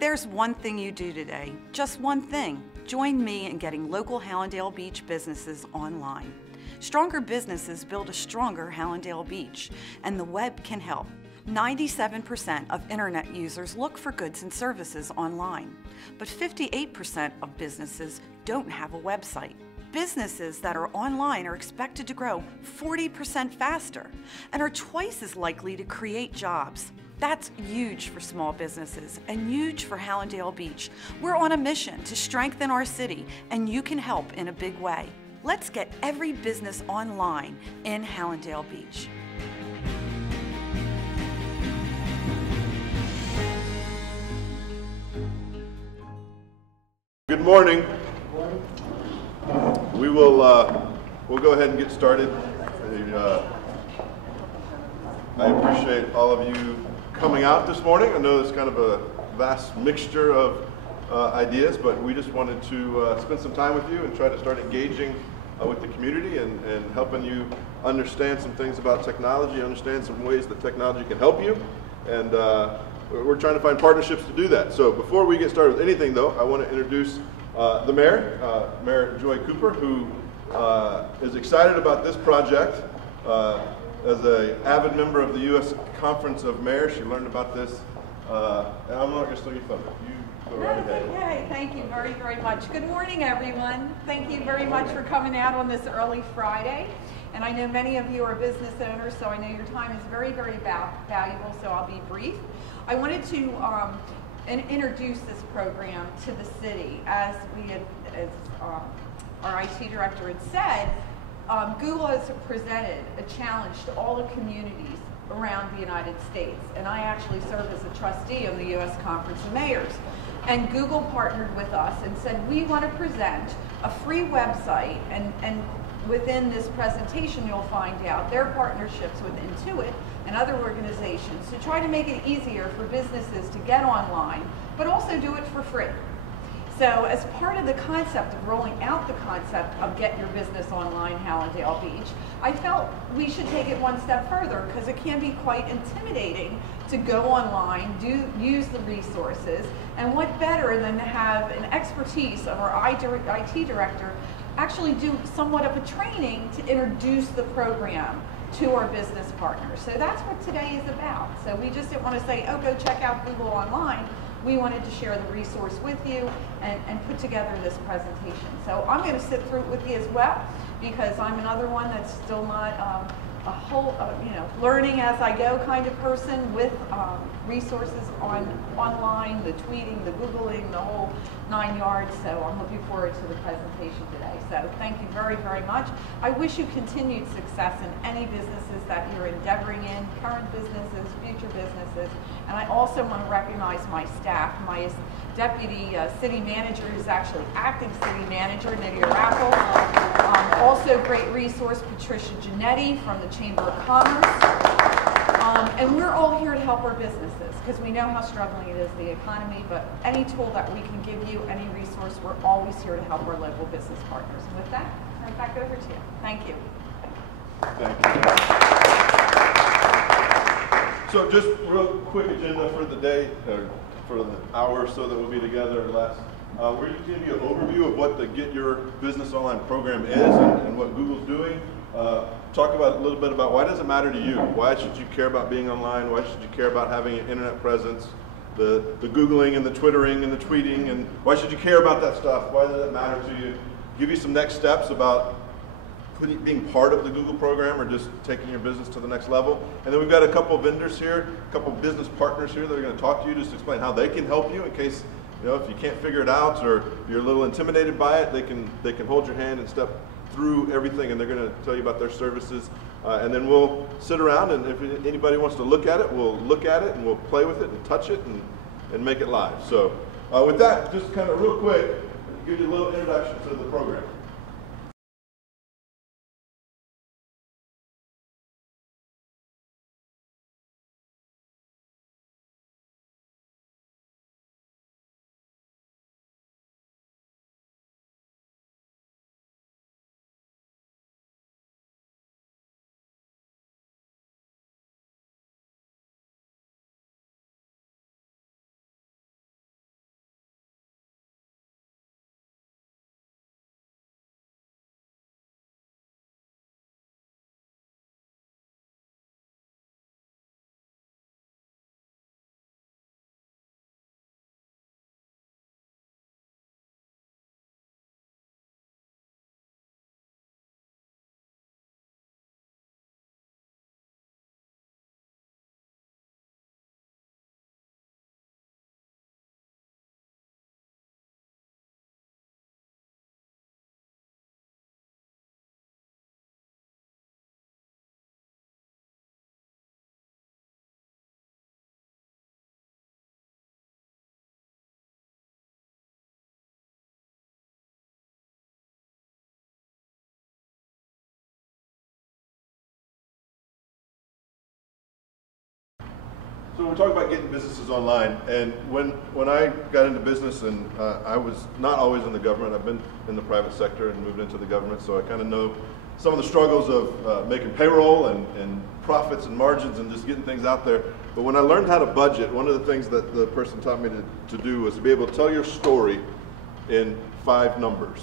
there's one thing you do today, just one thing, join me in getting local Hallandale Beach businesses online. Stronger businesses build a stronger Hallandale Beach, and the web can help. 97% of internet users look for goods and services online, but 58% of businesses don't have a website. Businesses that are online are expected to grow 40% faster and are twice as likely to create jobs. That's huge for small businesses and huge for Hallandale Beach. We're on a mission to strengthen our city, and you can help in a big way. Let's get every business online in Hallandale Beach. Good morning. We'll go ahead and get started. I appreciate all of you coming out this morning. I know it's kind of a vast mixture of ideas, but we just wanted to spend some time with you and try to start engaging with the community and helping you understand some things about technology, understand some ways that technology can help you. And we're trying to find partnerships to do that. So before we get started with anything, though, I want to introduce the mayor, Mayor Joy Cooper, who is excited about this project. As an avid member of the U.S. Conference of Mayors, she learned about this. And I'm not going to steal your thunder. You go right ahead. Okay, thank you very, very much. Good morning, everyone. Thank you very much for coming out on this early Friday. And I know many of you are business owners, so I know your time is very, very valuable, so I'll be brief. I wanted to introduce this program to the city. As our IT director had said, Google has presented a challenge to all the communities around the United States, and I actually serve as a trustee on the U.S. Conference of Mayors. And Google partnered with us and said, we want to present a free website, and within this presentation you'll find out their partnerships with Intuit and other organizations to try to make it easier for businesses to get online, but also do it for free. So as part of the concept of rolling out the concept of Get Your Business Online Hallandale Beach, I felt we should take it one step further, because it can be quite intimidating to go online, use the resources, and what better than to have an expertise of our IT director actually do somewhat of a training to introduce the program to our business partners. So that's what today is about. So we just didn't want to say, oh, go check out Google online. We wanted to share the resource with you and put together this presentation. So I'm going to sit through it with you as well, because I'm another one that's still not a whole, learning as I go kind of person with resources online, the tweeting, the Googling, the whole 9 yards. So I'm looking forward to the presentation today. So thank you very, very much. I wish you continued success in any businesses that you're endeavoring in, current businesses, future businesses. And I also want to recognize my staff, my deputy city manager, who's actually acting city manager, Nydia Rackle. Also great resource, Patricia Giannetti from the Chamber of Commerce. And we're all here to help our businesses, because we know how struggling it is, the economy, but any tool that we can give you, any resource, we're always here to help our local business partners. And with that, I'll turn it back over to you. Thank you. Thank you. So just real quick agenda for the day, for the hour or so that we'll be together or less. We're going to give you an overview of what the Get Your Business Online program is and what Google's doing. Talk about a little bit about why does it matter to you? Why should you care about being online? Why should you care about having an internet presence? The Googling and the Twittering and the tweeting, and why should you care about that stuff? Why does it matter to you? Give you some next steps about being part of the Google program or just taking your business to the next level. And then we've got a couple of vendors here, a couple of business partners here that are going to talk to you, just to explain how they can help you in case, if you can't figure it out or you're a little intimidated by it, they can hold your hand and step through everything, and they're going to tell you about their services. And then we'll sit around, and if anybody wants to look at it, we'll look at it and we'll play with it and touch it and make it live. So with that, just kind of real quick, give you a little introduction to the program. So we're talking about getting businesses online, and when I got into business, and I was not always in the government, I've been in the private sector and moved into the government, so I kind of know some of the struggles of making payroll and profits and margins and just getting things out there. But when I learned how to budget, one of the things that the person taught me to do was to be able to tell your story in 5 numbers.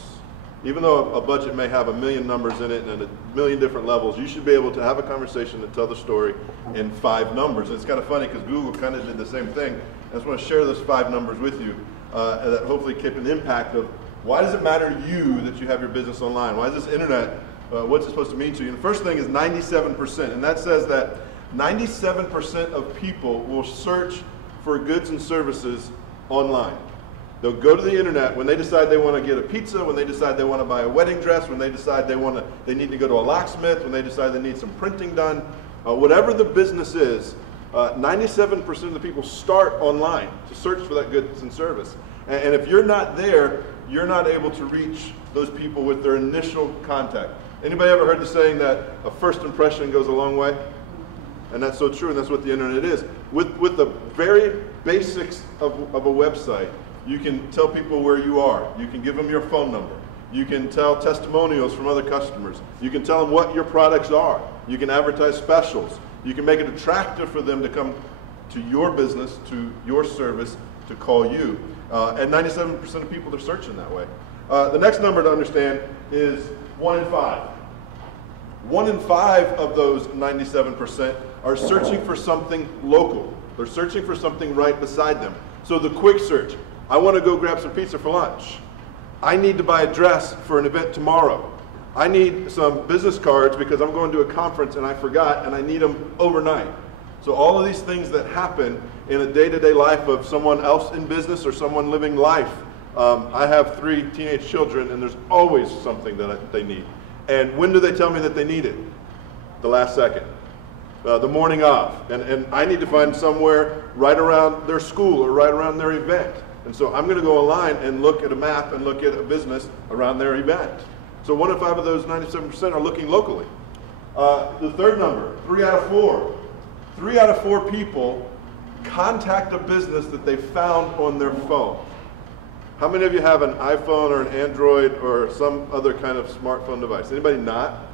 Even though a budget may have 1 million numbers in it and 1 million different levels, you should be able to have a conversation and tell the story in 5 numbers. And it's kind of funny because Google kind of did the same thing. I just want to share those 5 numbers with you that hopefully keep an impact of why does it matter to you that you have your business online? Why is this internet, what's it supposed to mean to you? And the first thing is 97%, and that says that 97% of people will search for goods and services online. They'll go to the internet when they decide they want to get a pizza, when they decide they want to buy a wedding dress, when they decide they need to go to a locksmith, when they decide they need some printing done. Whatever the business is, 97% of the people start online to search for that goods and service. And if you're not there, you're not able to reach those people with their initial contact. Anybody ever heard the saying that a first impression goes a long way? And that's so true, and that's what the internet is. With the very basics of a website, you can tell people where you are. You can give them your phone number. You can tell testimonials from other customers. You can tell them what your products are. You can advertise specials. You can make it attractive for them to come to your business, to your service, to call you. And 97% of people are searching that way. The next number to understand is 1 in 5. 1 in 5 of those 97% are searching for something local. They're searching for something right beside them. So the quick search. I want to go grab some pizza for lunch. I need to buy a dress for an event tomorrow. I need some business cards because I'm going to a conference and I forgot and I need them overnight. So all of these things that happen in a day-to-day life of someone else in business or someone living life. I have 3 teenage children and there's always something that they need. And when do they tell me that they need it? The last second. The morning of. And I need to find somewhere right around their school or right around their event. And so I'm going to go online and look at a map and look at a business around their event. So 1 in 5 of those 97% are looking locally. The third number, 3 out of 4. 3 out of 4 people contact a business that they found on their phone. How many of you have an iPhone or an Android or some other kind of smartphone device? Anybody not?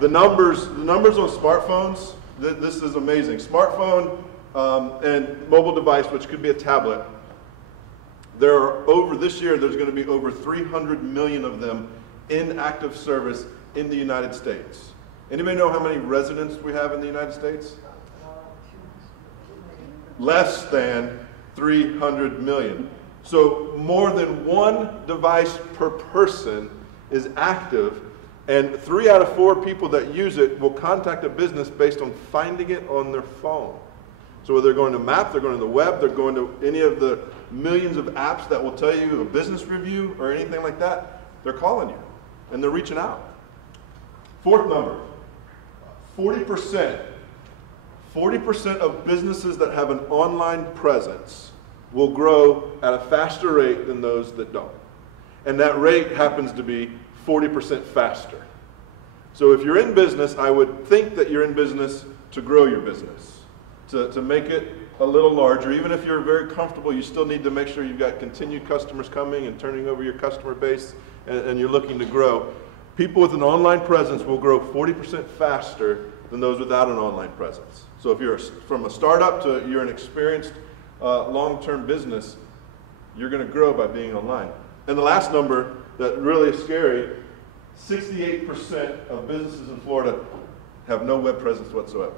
The numbers on smartphones, this is amazing. Smartphone and mobile device, which could be a tablet, this year there's going to be over 300 million of them in active service in the United States. Anybody know how many residents we have in the United States? Less than 300 million. So more than 1 device per person is active, and 3 out of 4 people that use it will contact a business based on finding it on their phone. So whether they're going to map, they're going to the web, they're going to any of the millions of apps that will tell you a business review or anything like that, they're calling you and they're reaching out. Fourth number, 40% of businesses that have an online presence will grow at a faster rate than those that don't. And that rate happens to be 40% faster. So if you're in business, I would think that you're in business to grow your business. To make it a little larger. Even if you're very comfortable, you still need to make sure you've got continued customers coming and turning over your customer base and you're looking to grow. People with an online presence will grow 40% faster than those without an online presence. So if you're from a startup to you're an experienced long-term business, you're going to grow by being online. And the last number that really is scary, 68% of businesses in Florida have no web presence whatsoever.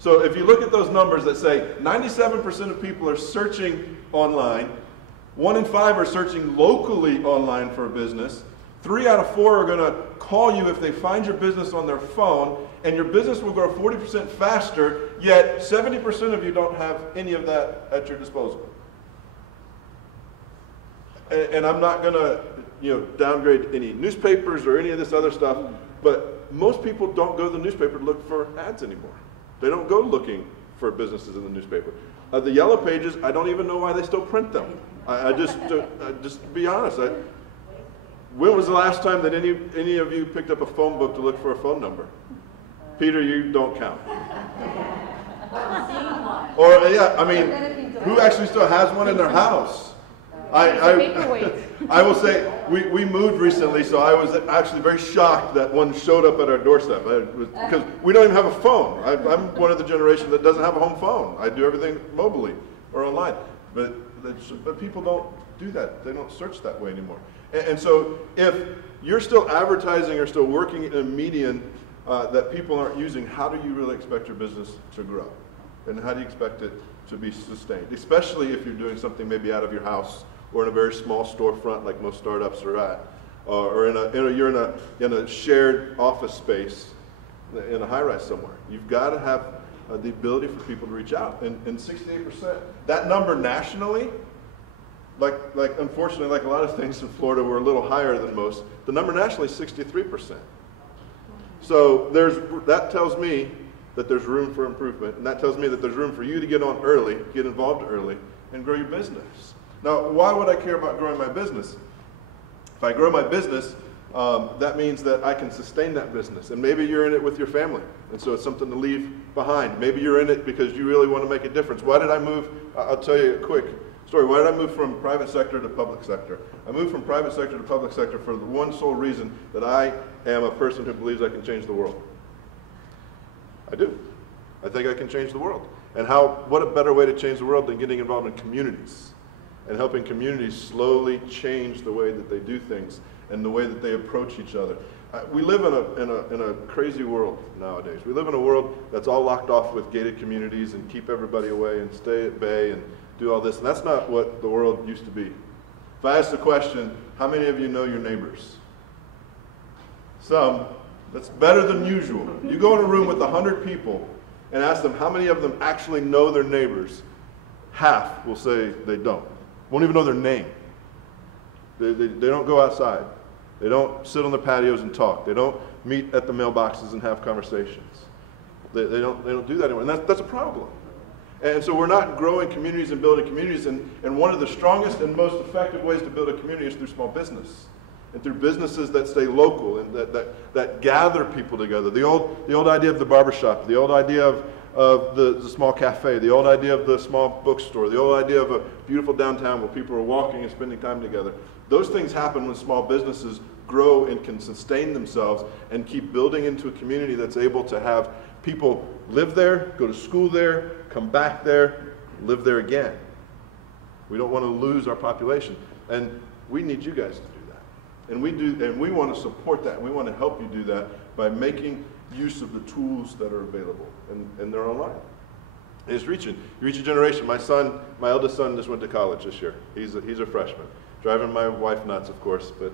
So if you look at those numbers that say 97% of people are searching online, 1 in 5 are searching locally online for a business, 3 out of 4 are going to call you if they find your business on their phone, and your business will grow 40% faster, yet 70% of you don't have any of that at your disposal. And I'm not going to downgrade any newspapers or any of this other stuff, but most people don't go to the newspaper to look for ads anymore. They don't go looking for businesses in the newspaper. The yellow pages, I don't even know why they still print them. Just to be honest, when was the last time that any of you picked up a phone book to look for a phone number? Peter, you don't count. Or, yeah, I mean, who actually still has one in their house? I will say, we moved recently, so I was actually very shocked that one showed up at our doorstep. Because we don't even have a phone. I'm one of the generation that doesn't have a home phone. I do everything mobily or online. But people don't do that. They don't search that way anymore. And so if you're still advertising or still working in a medium that people aren't using, how do you really expect your business to grow? And how do you expect it to be sustained? Especially if you're doing something maybe out of your house or in a very small storefront like most startups are at, or you're in a shared office space in a high-rise somewhere. You've got to have the ability for people to reach out. And 68%, that number nationally, like unfortunately, like a lot of things in Florida, we're a little higher than most. The number nationally is 63%. So that tells me that there's room for improvement, and that tells me that there's room for you to get on early, get involved early, and grow your business. Now, why would I care about growing my business? If I grow my business, that means that I can sustain that business. And maybe you're in it with your family, and so it's something to leave behind. Maybe you're in it because you really want to make a difference. Why did I move? I'll tell you a quick story. Why did I move from private sector to public sector? I moved from private sector to public sector for the one sole reason that I am a person who believes I can change the world. I do. I think I can change the world. And what a better way to change the world than getting involved in communities and helping communities slowly change the way that they do things and the way that they approach each other. We live in a crazy world nowadays. We live in a world that's all locked off with gated communities and keep everybody away and stay at bay and do all this. And that's not what the world used to be. If I ask the question, how many of you know your neighbors? Some. That's better than usual. You go in a room with 100 people and ask them how many of them actually know their neighbors. Half will say they don't. Won't even know their name. They don't go outside. They don't sit on the patios and talk. They don't meet at the mailboxes and have conversations. They don't do that anymore. And that's a problem. And so we're not growing communities and building communities. And one of the strongest and most effective ways to build a community is through small business. And through businesses that stay local and that gather people together. The old idea of the barbershop, the old idea of the small cafe, the old idea of the small bookstore, the old idea of a beautiful downtown where people are walking and spending time together. Those things happen when small businesses grow and can sustain themselves and keep building into a community that's able to have people live there, go to school there, come back there, live there again. We don't want to lose our population. And we need you guys to do that. And we want to support that. And we want to help you do that by making use of the tools that are available. And they're online. It's you reach a generation. My eldest son just went to college this year. He's a freshman. Driving my wife nuts, of course, but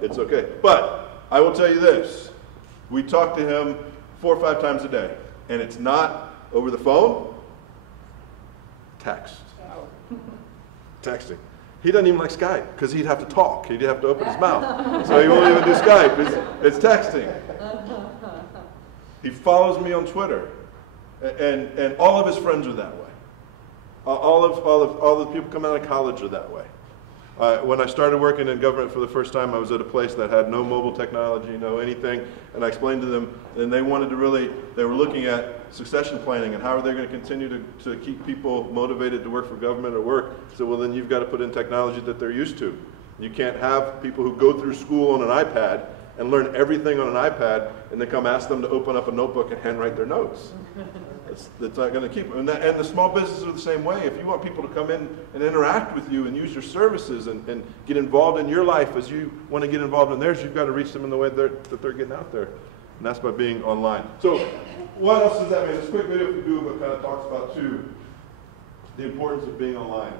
it's okay. But I will tell you this. We talk to him 4 or 5 times a day. And it's not over the phone, text. Texting. He doesn't even like Skype because he'd have to talk. He'd have to open his mouth. So he won't even do Skype. It's texting. He follows me on Twitter. And all of his friends are that way. All the people coming out of college are that way. When I started working in government for the first time, I was at a place that had no mobile technology, no anything, and I explained to them, and they were looking at succession planning and how are they going to continue to keep people motivated to work for government or work. So, well, then you've got to put in technology that they're used to. You can't have people who go through school on an iPad and learn everything on an iPad and then come ask them to open up a notebook and handwrite their notes. That's not going to keep them. And the small businesses are the same way. If you want people to come in and interact with you and use your services and get involved in your life as you want to get involved in theirs, you've got to reach them in the way that they're getting out there. And that's by being online. So what else does that mean? This quick video from GYBO kind of talks about, too, the importance of being online.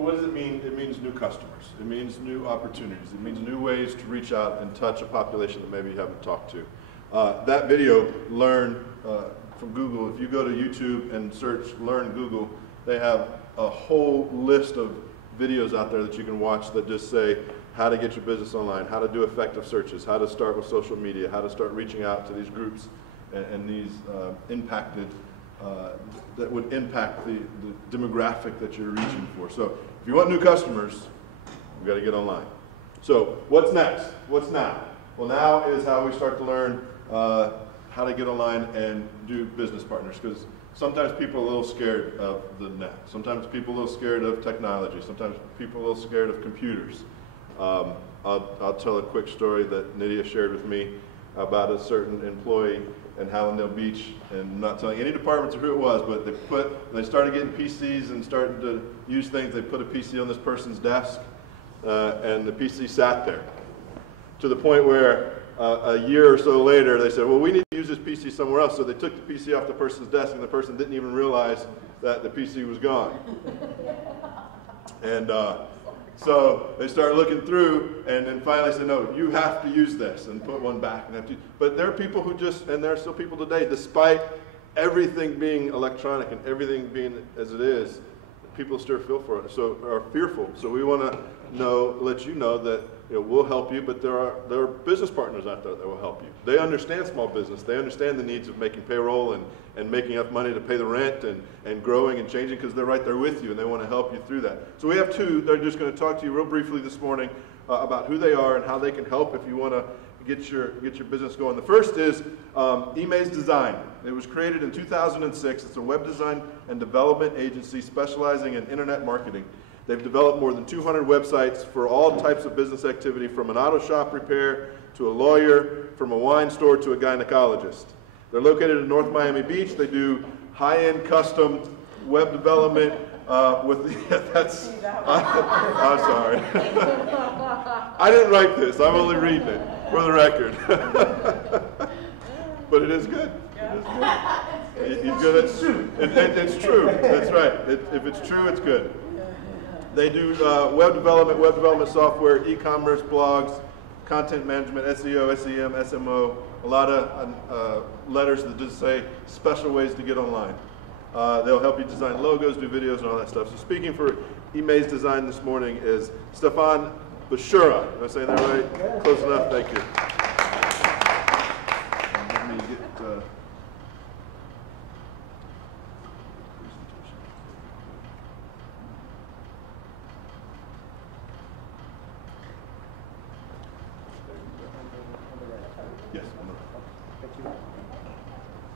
what does it mean? It means new customers. It means new opportunities. It means new ways to reach out and touch a population that maybe you haven't talked to. That video, Learn from Google, if you go to YouTube and search Learn Google, they have a whole list of videos out there that you can watch that just say how to get your business online, how to do effective searches, how to start with social media, how to start reaching out to these groups and these impacted, that would impact the demographic that you're reaching for. So if you want new customers, you've got to get online. So what's next? What's now? Well, now is how we start to learn how to get online and do business partners, because sometimes people are a little scared of the net. Sometimes people are a little scared of technology. Sometimes people are a little scared of computers. I'll tell a quick story that Nydia shared with me about a certain employee in Hallandale Beach, and I'm not telling any departments or who it was, but they started getting PCs and started to use things. They put a PC on this person's desk, and the PC sat there to the point where a year or so later they said, well, we need to use this PC somewhere else. So they took the PC off the person's desk, and the person didn't even realize that the PC was gone. And so they started looking through, and then finally said, no, you have to use this, and put one back. But there are people who just, and there are still people today, despite everything being electronic and everything being as it is, people still feel for it, so are fearful. So we want to let you know that we'll help you, but there are business partners out there that will help you. They understand small business. They understand the needs of making payroll and making enough money to pay the rent and growing and changing, because they're right there with you and they want to help you through that. So we have two. They're just going to talk to you real briefly this morning about who they are and how they can help if you want to get your business going. The first is eMaze Design. It was created in 2006. It's a web design and development agency specializing in internet marketing. They've developed more than 200 websites for all types of business activity, from an auto shop repair to a lawyer, from a wine store to a gynecologist. They're located in North Miami Beach. They do high-end custom web development I'm sorry. I didn't write this. I'm only reading it for the record. But it is good. It is good. It's true. It's true. That's right. If it's true, it's good. They do web development software, e-commerce, blogs, content management, SEO, SEM, SMO, a lot of letters that just say special ways to get online. They'll help you design logos, do videos, and all that stuff. So speaking for eMaze Design this morning is Stefan Bashura. Am I saying that right? Yeah. Close enough, thank you. Let me get, yes, thank you.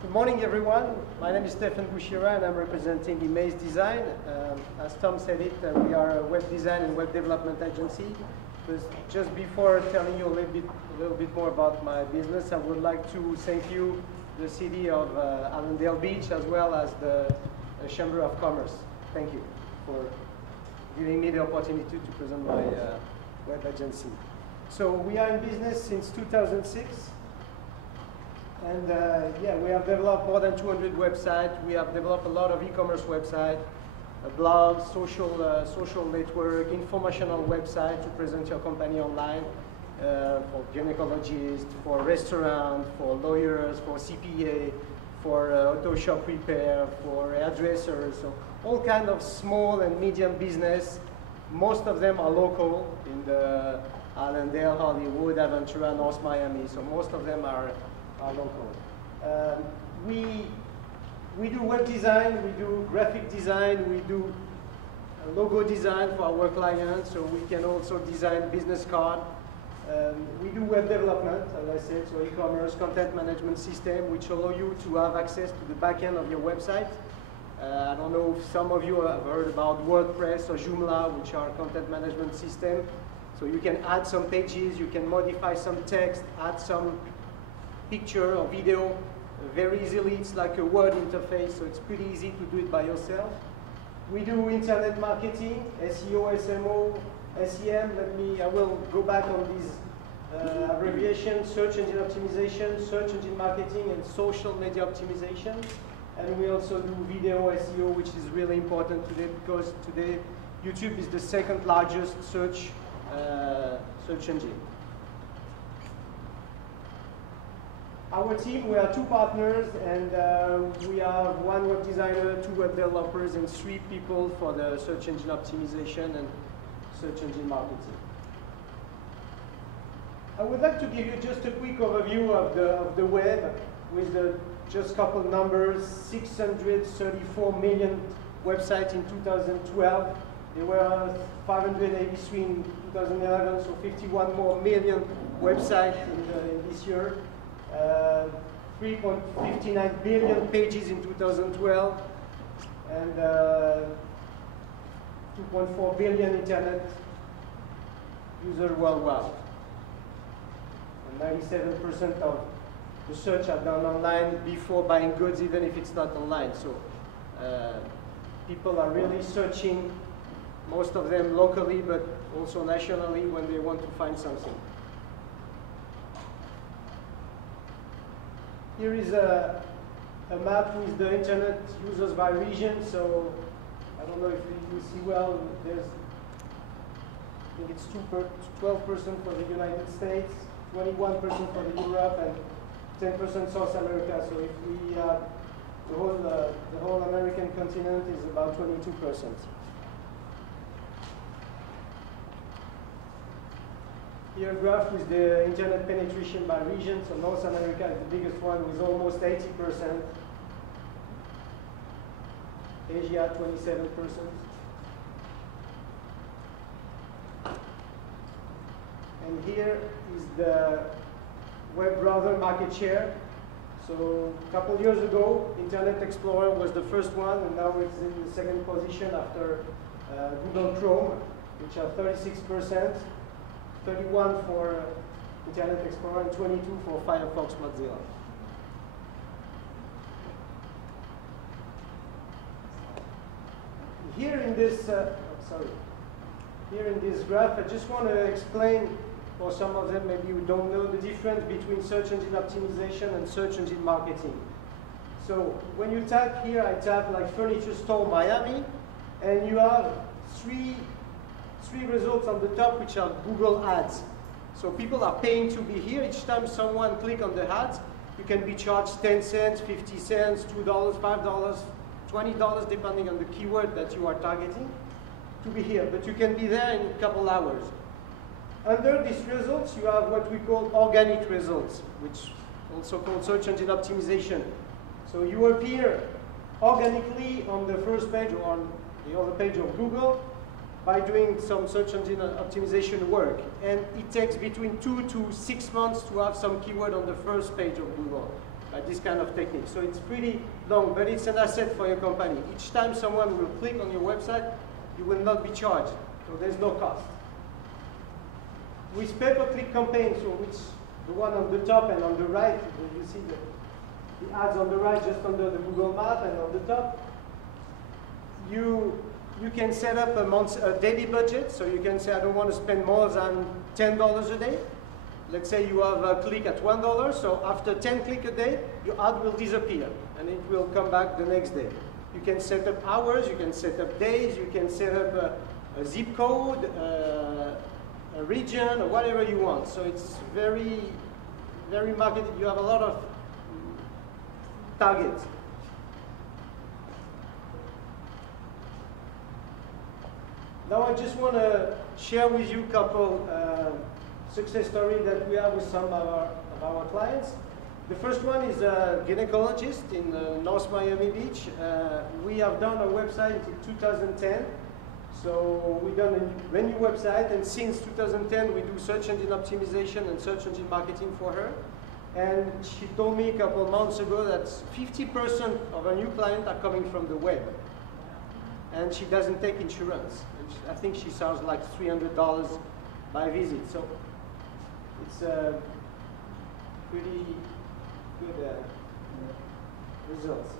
Good morning, everyone. My name is Stefan Bouchira, and I'm representing eMaze Design. As Tom said it, we are a web design and web development agency. Just before telling you a little bit more about my business, I would like to thank you, the city of Hallandale Beach, as well as the Chamber of Commerce. Thank you for giving me the opportunity to present my web agency. So we are in business since 2006. And yeah, we have developed more than 200 websites. We have developed a lot of e-commerce websites, blogs, social network, informational website to present your company online for gynecologists, for restaurants, for lawyers, for CPA, for auto shop repair, for hairdressers. So all kinds of small and medium business. Most of them are local in the Hallandale, Hollywood, Aventura, North Miami. So most of them are local. We do web design, we do graphic design, we do logo design for our clients, so we can also design business cards. We do web development, as I said, so e-commerce, content management system, which allow you to have access to the back end of your website. I don't know if some of you have heard about WordPress or Joomla, which are content management system. So you can add some pages, you can modify some text, add some picture or video very easily. It's like a word interface, so it's pretty easy to do it by yourself. We do internet marketing, SEO, SMO, SEM. I will go back on these abbreviations: search engine optimization, search engine marketing, and social media optimization. And we also do video SEO, which is really important today, because today YouTube is the second largest search engine. Our team, we are 2 partners, and we have 1 web designer, 2 web developers, and 3 people for the search engine optimization and search engine marketing. I would like to give you just a quick overview of the web with just a couple numbers. 634 million websites in 2012. There were 583 in 2011, so 51 more million websites in this year. 3.59 billion pages in 2012, and 2.4 billion internet users worldwide. And 97% of the search are done online before buying goods, even if it's not online. So people are really searching, most of them locally, but also nationally when they want to find something. Here is a map with the internet users by region. So I don't know if you see well. There's, I think it's 12% for the United States, 21% for the Europe, and 10% South America. So if we the whole American continent is about 22%. Here a graph with the internet penetration by region. So North America is the biggest one with almost 80%. Asia, 27%. And here is the web browser market share. So a couple years ago, Internet Explorer was the first one, and now it's in the second position after Google Chrome, which are 36%. 31 for Internet Explorer, and 22 for Firefox Mozilla. Here in this, here in this graph, I just want to explain, for some of them maybe you don't know, the difference between search engine optimization and search engine marketing. So when you type here, I type like furniture store Miami, and you have three results on the top, which are Google ads. So people are paying to be here. Each time someone clicks on the ads, you can be charged 10 cents, 50 cents, $2, $5, $20, depending on the keyword that you are targeting, to be here. But you can be there in a couple hours. Under these results, you have what we call organic results, which also called search engine optimization. So you appear organically on the first page or on the other page of Google by doing some search engine optimization work. And it takes between 2 to 6 months to have some keyword on the first page of Google by this kind of technique. So it's pretty long, but it's an asset for your company. Each time someone will click on your website, you will not be charged, so there's no cost. With pay-per-click campaigns, so which the one on the top and on the right, you see the ads on the right just under the Google map, and on the top, you can set up a daily budget. So you can say, I don't want to spend more than $10 a day. Let's say you have a click at $1, so after 10 clicks a day, your ad will disappear, and it will come back the next day. You can set up hours, you can set up days, you can set up a zip code, a region, or whatever you want. So it's very, very marketed. You have a lot of targets. Now I just want to share with you a couple success stories that we have with some of our clients. The first one is a gynecologist in North Miami Beach. We have done a website in 2010. So we've done a brand new website, and since 2010 we do search engine optimization and search engine marketing for her. And she told me a couple of months ago that 50% of her new clients are coming from the web. And she doesn't take insurance. And I think she charges like $300 by visit. So it's pretty good results.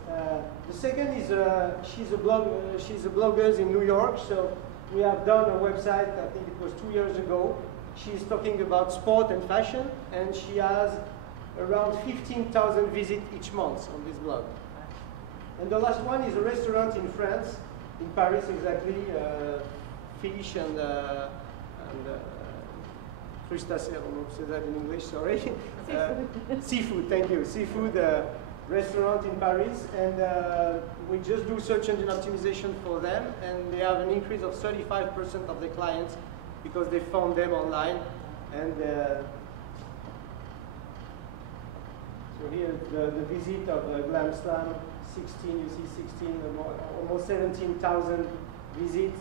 The second is she's a blogger in New York. So we have done a website, I think it was 2 years ago. She's talking about sport and fashion, and she has around 15,000 visits each month on this blog. And the last one is a restaurant in France, in Paris exactly, fish and crustacea, I don't know how to say that in English, sorry. Seafood, thank you. Seafood restaurant in Paris, and we just do search engine optimization for them, and they have an increase of 35% of the clients because they found them online. And so here the visit of Glam Slam, 16, you see 16, almost 17,000 visits.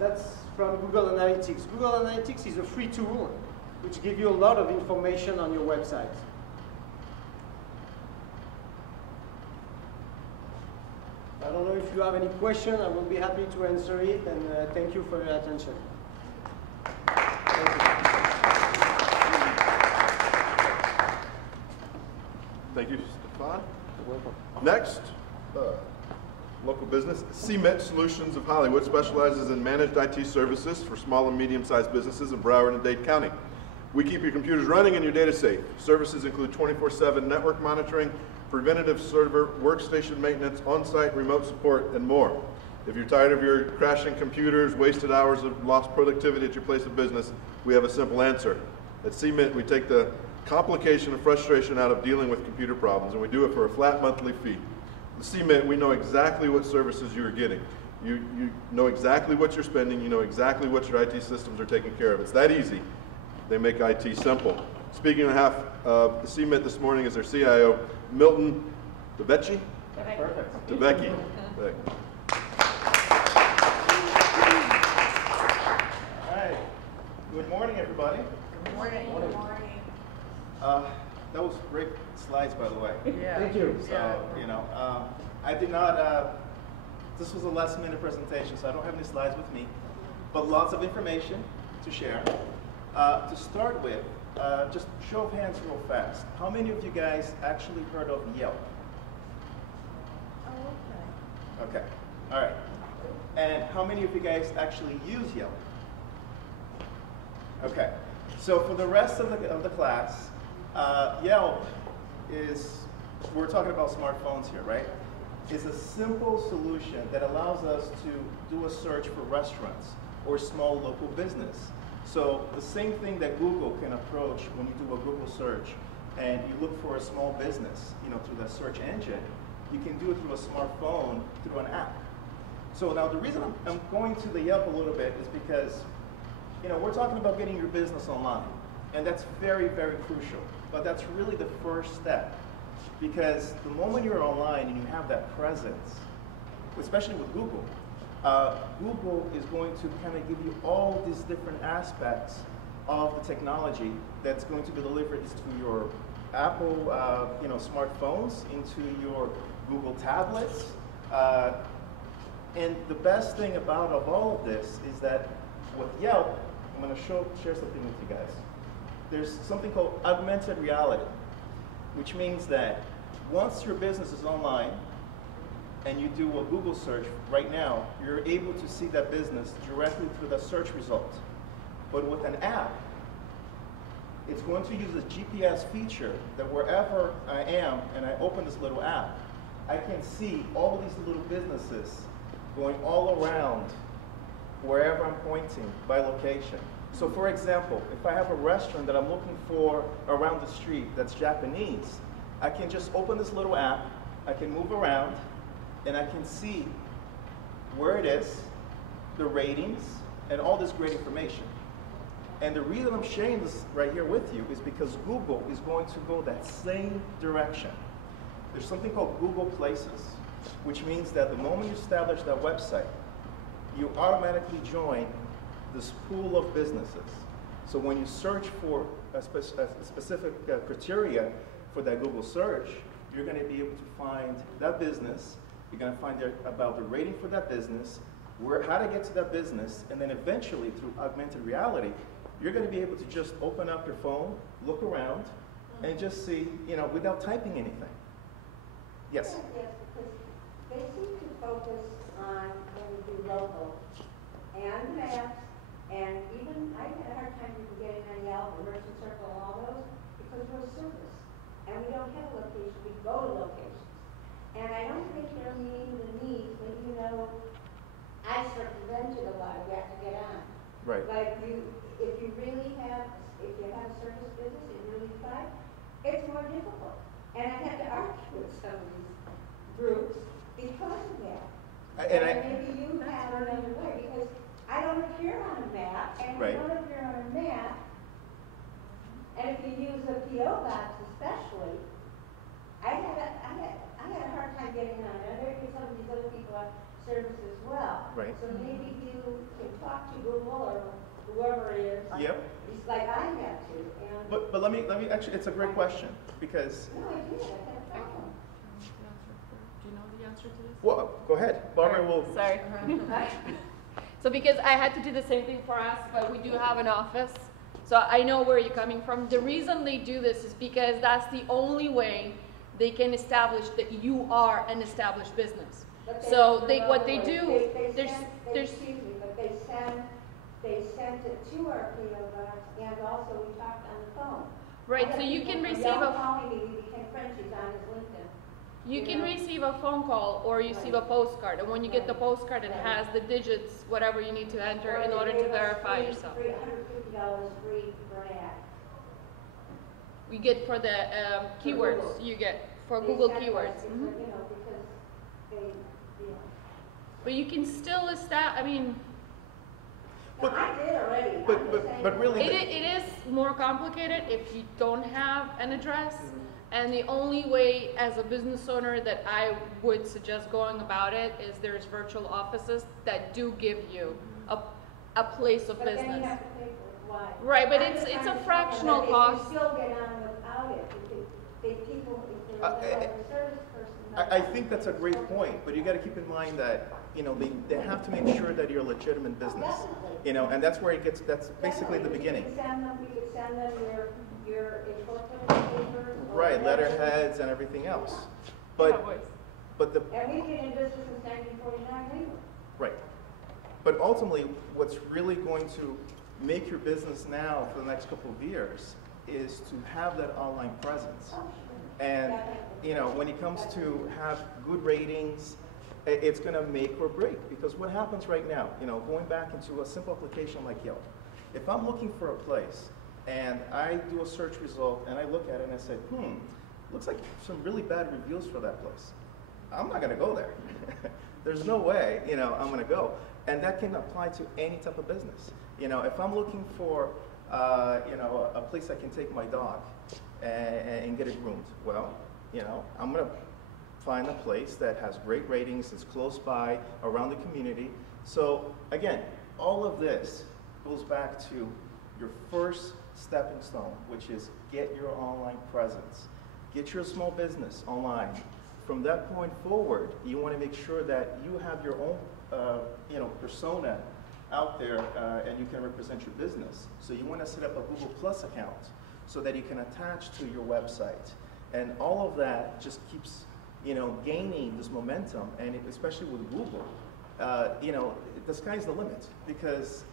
That's from Google Analytics. Google Analytics is a free tool which gives you a lot of information on your website. I don't know if you have any question. I will be happy to answer it, and thank you for your attention. Thank you, Stefan. You're welcome. Next, local business. CMIT Solutions of Hollywood specializes in managed IT services for small and medium-sized businesses in Broward and Dade County. We keep your computers running and your data safe. Services include 24/7 network monitoring, preventative server, workstation maintenance, on-site remote support, and more. If you're tired of your crashing computers, wasted hours of lost productivity at your place of business, we have a simple answer. At CMIT, we take the complication and frustration out of dealing with computer problems, and we do it for a flat monthly fee. At CMIT, we know exactly what services you're getting. You know exactly what you're spending. You know exactly what your IT systems are taking care of. It's that easy. They make IT simple. Speaking on behalf of the CMIT this morning is their CIO, Milton DeVecchi? Perfect. DeVecchi. All right. Good morning, everybody. Good morning. Good morning. That was great slides, by the way. Yeah. Thank you. So, you know, I did not, this was a last-minute presentation, so I don't have any slides with me, but lots of information to share. To start with, just show of hands real fast. How many of you guys actually heard of Yelp? Oh, Okay. All right. And how many of you guys actually use Yelp? Okay. So for the rest of the class, Yelp is, we're talking about smartphones here, right? Is a simple solution that allows us to do a search for restaurants or small local business. So the same thing that Google can approach when you do a Google search and you look for a small business, you know, through the search engine, you can do it through a smartphone, through an app. So now the reason I'm going to the Yelp a little bit is because, you know, we're talking about getting your business online, and that's very, very crucial. But that's really the first step, because the moment you're online and you have that presence, especially with Google, Google is going to kind of give you all these different aspects of the technology that's going to be delivered to your Apple, you know, smartphones, into your Google tablets. And the best thing about all of this is that with Yelp, I'm going to share something with you guys. There's something called augmented reality, which means that once your business is online and you do a Google search right now, you're able to see that business directly through the search result. But with an app, it's going to use a GPS feature that wherever I am and I open this little app, I can see all of these little businesses going all around wherever I'm pointing by location. So for example, if I have a restaurant that I'm looking for around the street that's Japanese, I can just open this little app, I can move around, and I can see where it is, the ratings, and all this great information. And the reason I'm sharing this right here with you is because Google is going to go that same direction. There's something called Google Places, which means that the moment you establish that website, you automatically join this pool of businesses. So when you search for a specific criteria for that Google search, you're going to be able to find that business. You're going to find about the rating for that business, how to get to that business, and then eventually through augmented reality, you're going to be able to just open up your phone, look around, and just see, you know, without typing anything. Yes? Yes, because they seem to focus on when we do local and maps, and even I had a hard time even getting on Yelp or Merchant Circle and all those because we're a service and we don't have a location. We go to locations, and I don't think they're meeting the needs when you know I circumvented a lot of that to get on. Right. Like if you have a service business and really try, it's more difficult. And I had to argue with some of these groups because of that. Maybe you have another way, because I don't appear on a map, and if Right. you don't appear on a map, and if you use a P.O. box especially, I had a hard time getting on it. I know some of these other people have service as well. Right. So maybe you can talk to Google or whoever it is. Yep. It's like I have to. And But let me actually, it's a great question because, no, I did. I had a problem. Do you know the answer to this? well, go ahead. Barbara will. Sorry. So because I had to do the same thing for us, but we do have an office. So I know where you're coming from. The reason they do this is because that's the only way they can establish that you are an established business. But So they what they do, excuse there's me, but they sent it to our P.O. box, and also we talked on the phone. right. So Other you people can from receive Yelp a calling me, we became friends, she's on his LinkedIn. You You can know? receive a phone call or you receive a postcard, and when you get the postcard, it has the digits, whatever you need to enter in order to verify yourself. $150 free for an ad. We get for the keywords. Google. You get for They Google sent us keywords. because, Mhm. you know, because they, you know. But you can still establish. I mean, No, But- I did already. I'm but- just but- saying- but really- it is more complicated if you don't have an address. Mm-hmm. And the only way, as a business owner, that I would suggest going about it is there's virtual offices that do give you a place of But then you business. have to pay for it. Why? Right, but I'm it's just a trying to fractional tell them cost. that they can still get on without it. If people, if they're a service person. I think that's a great point, but you got to keep in mind that they have to make sure that you're a legitimate business, and that's where it gets. That's basically the beginning. You could send them your incorporated papers. or Right, whatever. letterheads and everything else, but the And we get in business since 1949 legally. right, but ultimately, what's really going to make your business now for the next couple of years is to have that online presence. Oh, sure. And Definitely. when it comes to have good ratings, it's going to make or break. Because what happens right now, going back into a simple application like Yelp, if I'm looking for a place and I do a search result and I look at it and I say, looks like some really bad reviews for that place, I'm not going to go there. There's no way, I'm going to go. And that can apply to any type of business. If I'm looking for, a place I can take my dog and get it groomed, well, I'm going to find a place that has great ratings, it's close by, around the community. So again, all of this goes back to your first stepping stone, which is get your online presence. Get your small business online. From that point forward, you want to make sure that you have your own persona out there and you can represent your business. So you want to set up a Google Plus account so that you can attach to your website. And all of that just keeps gaining this momentum, and especially with Google, the sky's the limit. Because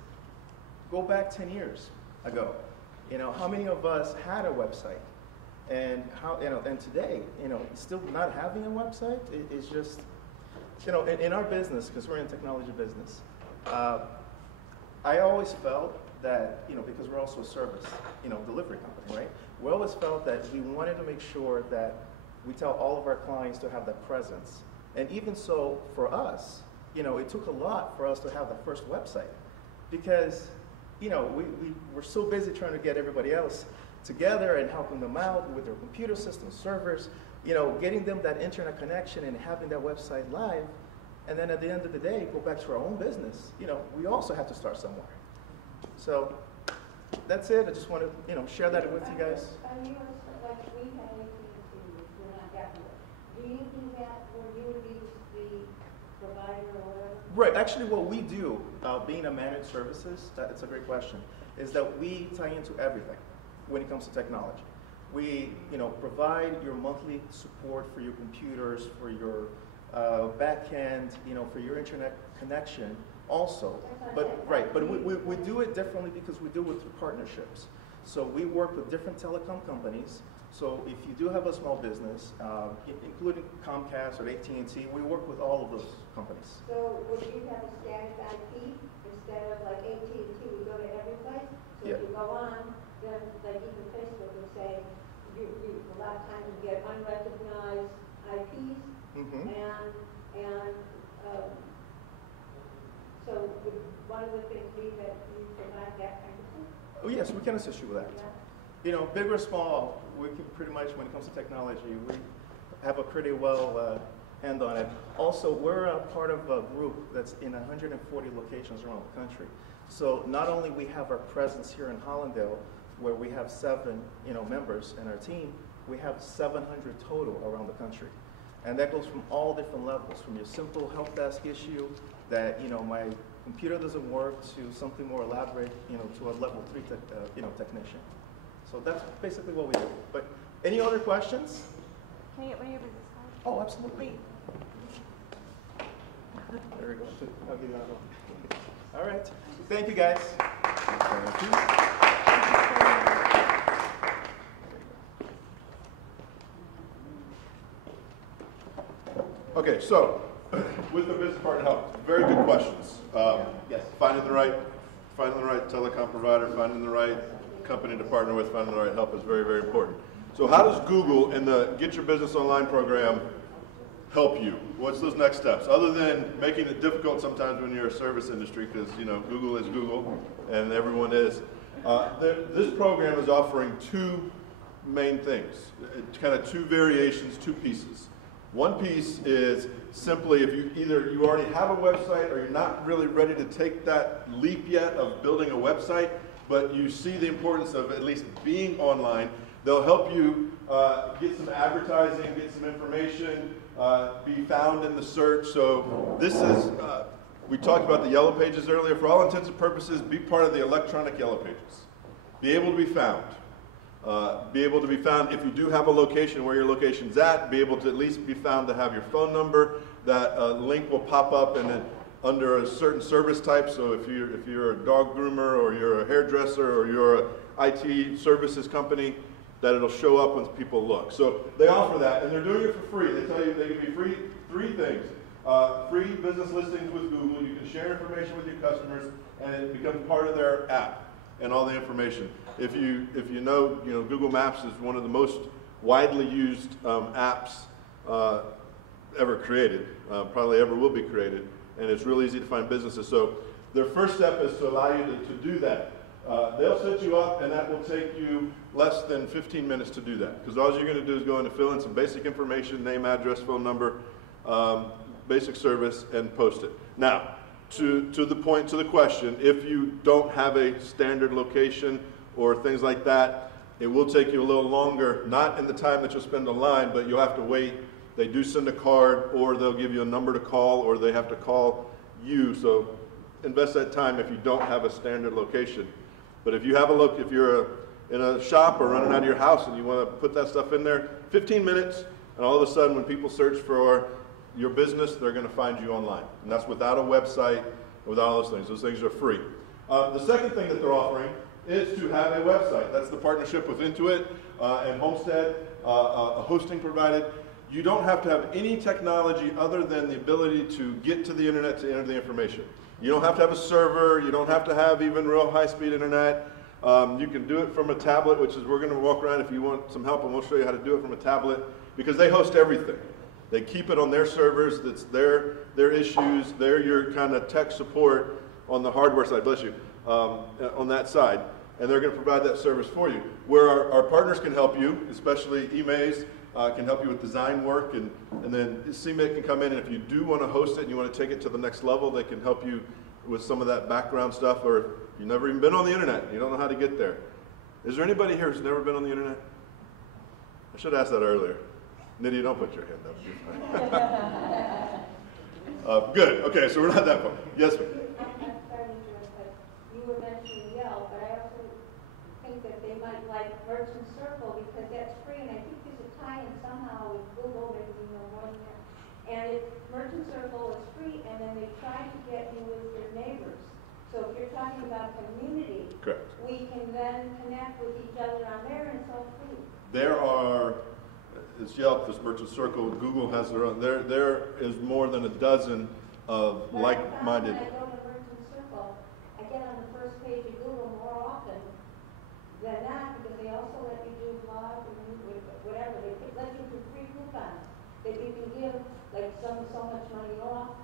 go back 10 years ago, how many of us had a website? And and today, still not having a website is just, in our business, because we're in the technology business, I always felt that, because we're also a service, delivery company, right? We always felt that we wanted to make sure that we tell all of our clients to have that presence. And even so, for us, it took a lot for us to have the first website, because, we were so busy trying to get everybody else together and helping them out with their computer systems, servers, getting them that internet connection and having that website live. And then at the end of the day, go back to our own business. We also have to start somewhere. So that's it. I just want to, share that with you guys. We have AT&T, we're not that way. Do you do that where you would be the provider or whatever? Right. Actually, what we do, being a managed services, that's a great question, is that we tie into everything when it comes to technology. We, provide your monthly support for your computers, for your back end, for your internet connection also. But we do it differently because we do it through partnerships. So we work with different telecom companies So if you do have a small business, including Comcast or AT&T, we work with all of those companies. So would you have a static IP instead of like AT&T, we go to every place? So if you go on, then like even Facebook would say, a lot of times you get unrecognized IPs, and so would one of the things be that you provide that kind of thing? Oh yes, we can assist you with that. Yeah. You know, big or small, we can pretty much, when it comes to technology, we have a pretty well hand on it. Also, we're a part of a group that's in 140 locations around the country. So not only we have our presence here in Hallandale, where we have 7 members in our team, we have 700 total around the country. And that goes from all different levels, from your simple help desk issue that, my computer doesn't work, to something more elaborate, to a level 3 technician. So that's basically what we do. But any other questions? Can I get one of your business cards? Oh, absolutely. There we go. I'll give you that one. All right. Thank you, guys. Thank you. Okay, so with the business partner help, very good questions. Yes. Finding the right telecom provider, finding the right company to partner with, finding the right help is very, very important. So how does Google and the Get Your Business Online program help you? What's those next steps? Other than making it difficult sometimes when you're a service industry, because Google is Google and everyone is. This program is offering 2 main things, kind of 2 variations, 2 pieces. One piece is simply if you already have a website or you're not really ready to take that leap yet of building a website, but you see the importance of at least being online, they'll help you get some advertising, get some information, be found in the search. So this is, we talked about the yellow pages earlier. For all intents and purposes, be part of the electronic yellow pages. Be able to be found. Be able to be found if you do have a location where your location's at, be able to at least be found to have your phone number. That link will pop up and then under a certain service type. So if you're a dog groomer or you're a hairdresser or you're an IT services company, that it'll show up when people look. So they offer that, and they're doing it for free. They tell you they can be free 3 things. Free business listings with Google. You can share information with your customers, and it becomes part of their app and all the information. If you know, Google Maps is one of the most widely used apps ever created, probably ever will be created, and it's really easy to find businesses. So their first step is to allow you to do that. They'll set you up, and that will take you less than 15 minutes to do that, because all you're going to do is go in and fill in some basic information, name, address, phone number, basic service, and post it. Now, to the question, if you don't have a standard location or things like that, it will take you a little longer, not in the time that you'll spend online, but you'll have to wait. They do send a card, or they'll give you a number to call, or they have to call you. So invest that time if you don't have a standard location. But if you have if you're in a shop or running out of your house and you want to put that stuff in there, 15 minutes, and all of a sudden when people search for your business, they're going to find you online. And that's without a website, without all those things. Those things are free. The second thing that they're offering is to have a website. That's the partnership with Intuit and Homestead, a hosting provided. You don't have to have any technology other than the ability to get to the internet to enter the information. You don't have to have a server. You don't have to have even real high-speed internet. You can do it from a tablet, which is we're going to walk around if you want some help, and we'll show you how to do it from a tablet, because they host everything. They keep it on their servers. That's their issues. They're your kind of tech support on the hardware side, bless you, on that side. And they're going to provide that service for you. Where our partners can help you, especially eMaze, can help you with design work, and then CMIT can come in, and if you do want to host it and you want to take it to the next level, they can help you with some of that background stuff, or you've never even been on the internet, you don't know how to get there. Is there anybody here who's never been on the internet? I should have asked that earlier. Nidhi, don't put your hand up. Good, okay, so we're not that far. Yes, ma'am. I'm sorry to interrupt, but you were mentioning Yelp, but I also think that they might like Merchant Circle, because that's free, and I think there's a tie-in somehow with Google, maybe you know more than that. And Merchant Circle is free, and then they try to get you with your neighbors. So if you're talking about community, Correct. we can then connect with each other on there, and it's all free. there are, it's Yelp, this Merchant Circle, Google has their own, there is more than a dozen of like-minded. When I go to Merchant Circle, I get on the first page of Google more often than not, because they also let you do blog and whatever. They let you do free coupons that you can give, like so much money off,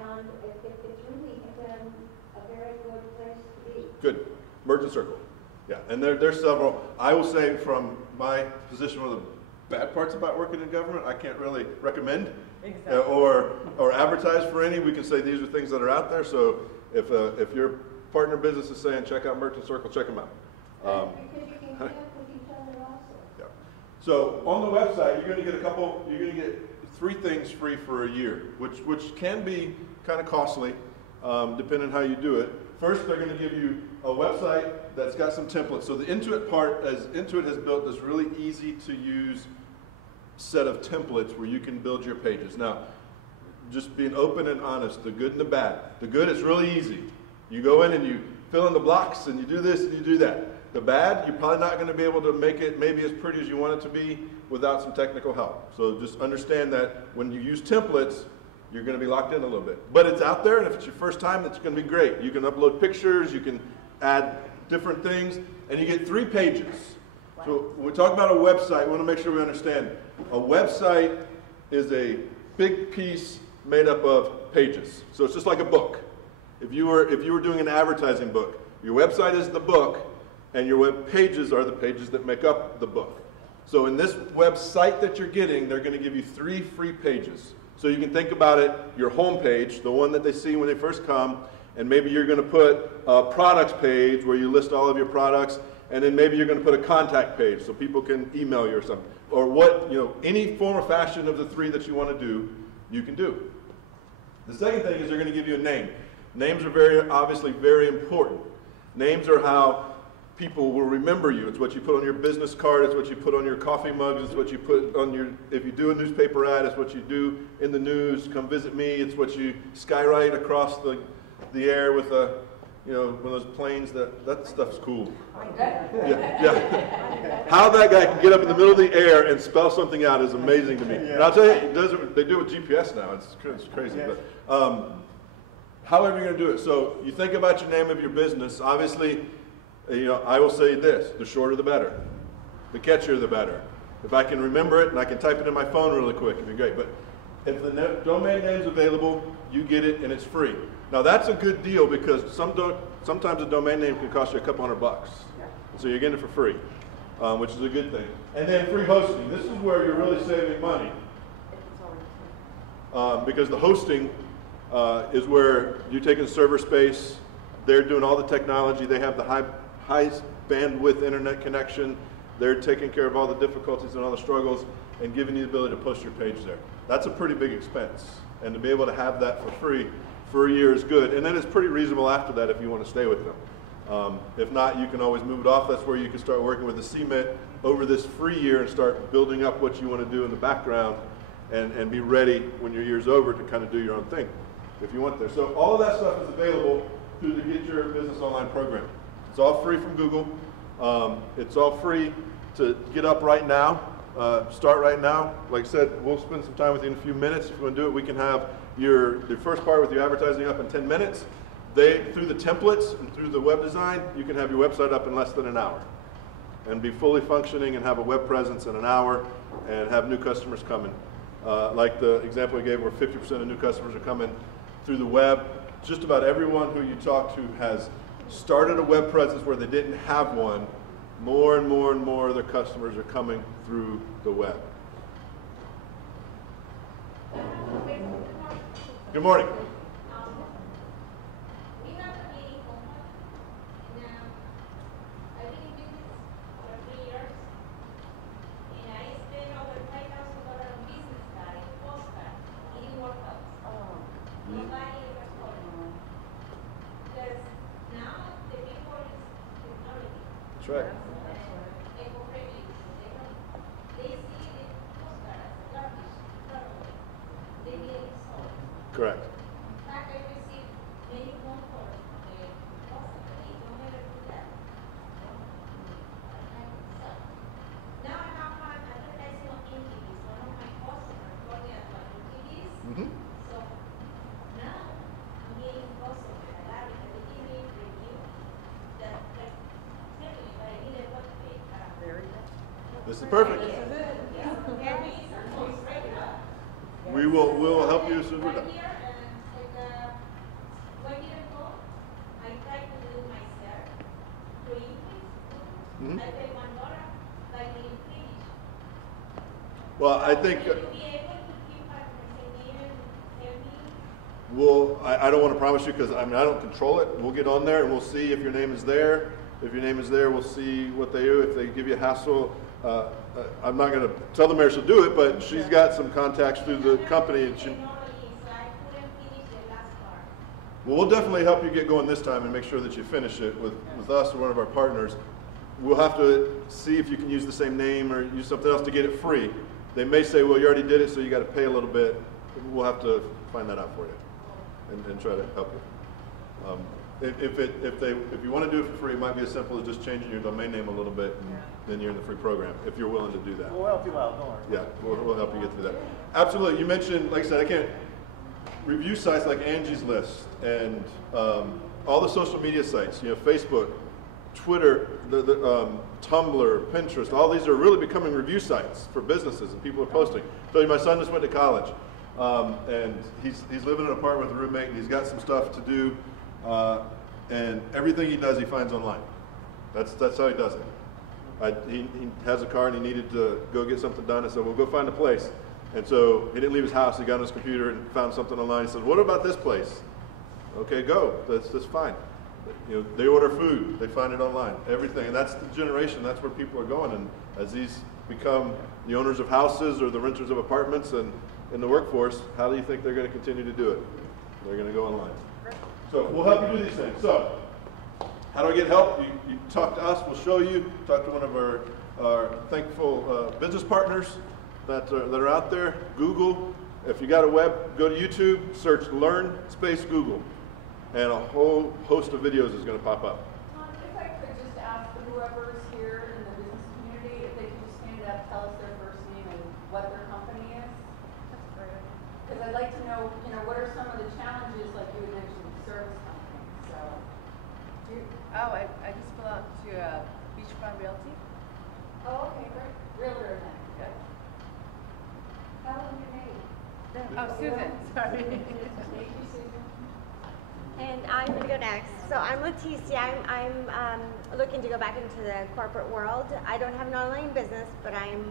and it's really been a very good place to be. Good. Merchant Circle. Yeah, and there's several. I will say from my position, one of the bad parts about working in government, I can't really recommend or advertise for any. We can say these are things that are out there. So if your partner business is saying check out Merchant Circle, check them out. Because you can connect with each other also. Yeah. So on the website, you're going to get 3 things free for a year, which can be kind of costly, depending on how you do it. First, they're going to give you a website that's got some templates. So the Intuit part, as Intuit has built this really easy to use set of templates where you can build your pages. Now, just being open and honest, the good and the bad. The good is really easy. You go in and you fill in the blocks and you do this and you do that. The bad, you're probably not going to be able to make it maybe as pretty as you want it to be without some technical help. So just understand that when you use templates, you're going to be locked in a little bit. But it's out there, and if it's your first time, that's going to be great. You can upload pictures, you can add different things, and you get 3 pages. So when we talk about a website, we want to make sure we understand. A website is a big piece made up of pages. So it's just like a book. If you were doing an advertising book, your website is the book, and your web pages are the pages that make up the book. So in this website that you're getting, they're going to give you 3 free pages. So you can think about it, your home page, the one that they see when they first come, and maybe you're going to put a products page where you list all of your products, and then maybe you're going to put a contact page so people can email you or something. Or any form or fashion of the 3 that you want to do, you can do. The second thing is they're going to give you a name. Names are obviously very important. Names are how people will remember you. It's what you put on your business card. It's what you put on your coffee mugs. It's what you put on if you do a newspaper ad, it's what you do in the news. Come visit me. It's what you skywrite across the air with one of those planes. That stuff's cool. Yeah. How that guy can get up in the middle of the air and spell something out is amazing to me. And I'll tell you, they do it with GPS now. It's crazy. Yeah. But however you're going to do it. So you think about your name of your business. Obviously, I will say this, the shorter the better. The catchier the better. If I can remember it and I can type it in my phone really quick, it'd be great. But if the domain name's available, you get it and it's free. Now that's a good deal because sometimes a domain name can cost you a couple $100. So you're getting it for free, which is a good thing. And then free hosting. This is where you're really saving money. Because the hosting is where you're taking server space. They're doing all the technology. They have the highest bandwidth internet connection. They're taking care of all the difficulties and all the struggles and giving you the ability to post your page there. That's a pretty big expense. And to be able to have that for free for a year is good. And then it's pretty reasonable after that if you want to stay with them. If not, you can always move it off. That's where you can start working with the CMIT over this free year and start building up what you want to do in the background and be ready when your year's over to kind of do your own thing if you want there. So all of that stuff is available through the Get Your Business Online program. It's all free from Google. It's all free to get up right now, start right now. Like I said, we'll spend some time with you in a few minutes. If you want to do it, we can have your first part with your advertising up in 10 minutes. Through the templates and through the web design, you can have your website up in less than an hour and be fully functioning and have a web presence in an hour and have new customers coming. Like the example I gave where 50% of new customers are coming through the web. Just about everyone who you talk to has started a web presence where they didn't have one. More and more and more of their customers are coming through the web. Good morning. That's right. Correct. Now I have Mm-hmm. So now I'm getting also a lot of the email review that like tell me if I need a web page. There you go. This is perfect. We'll help you as soon as we're done. Here, like 1 year ago, I tried to do myself through English. Mhm. I paid $1, like in English. Well, I think Will you be able to keep up the same and I don't want to promise you because I don't control it. We'll get on there and we'll see if your name is there. If your name is there, we'll see what they do. If they give you a hassle, I'm not going to tell the mayor she'll do it, but she's got some contacts through the company, and she. so I couldn't finish the last part. Well, we'll definitely help you get going this time and make sure that you finish it with us or one of our partners. We'll have to see if you can use the same name or use something else to get it free. They may say, well, you already did it, so you got to pay a little bit. We'll have to find that out for you and try to help you. If you want to do it for free, it might be as simple as just changing your domain name a little bit, and then you're in the free program, if you're willing to do that. We'll help you out, don't worry. Yeah, we'll help you get through that. Absolutely. You mentioned, like I said, I can't review sites like Angie's List and all the social media sites, Facebook, Twitter, Tumblr, Pinterest, all these are really becoming review sites for businesses, and people are posting. I told you my son just went to college, and he's living in an apartment with a roommate, and he's got some stuff to do, and everything he does he finds online. That's how he does it. He has a car and he needed to go get something done. I said, well, go find a place. And so he didn't leave his house. He got on his computer and found something online. He said, what about this place? Okay, go. That's fine. They order food. They find it online. Everything. And that's the generation. That's where people are going. And as these become the owners of houses or the renters of apartments and in the workforce, how do you think they're going to continue to do it? They're going to go online. So we'll help you do these things. So how do I get help? You talk to us. We'll show you. Talk to one of our thankful business partners that are out there. Google. If you got a web, go to YouTube, search Learn Space Google, and a whole host of videos is going to pop up. Tom, if I could just ask whoever's here in the business community, if they could just stand up, tell us their first name and what their company is. That's great. Because I'd like to know, what are some of the challenges, like you had mentioned, service company. So. I just belong to Beachfront Realty. Oh, okay, great. Realtor then. Good. Tell them your name. Oh, Susan, sorry. Thank you, Susan. And I'm going to go next. So I'm Leticia. I'm looking to go back into the corporate world. I don't have an online business, but I'm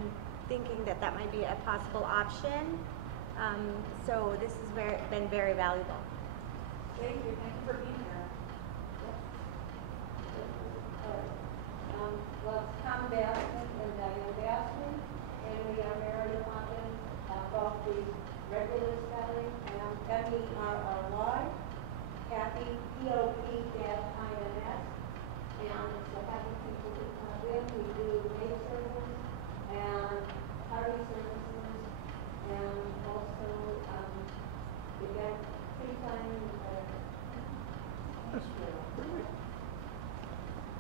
thinking that might be a possible option. So this has been very valuable. Thank you. Thank you for being here. Well, Tom Bassman and Diane Bassman, and we are married upon them, both the regular spelling, MERRY, Kathy, POP-INS, and so happy people to come in. We do maid service and party services, and also event pre-planning.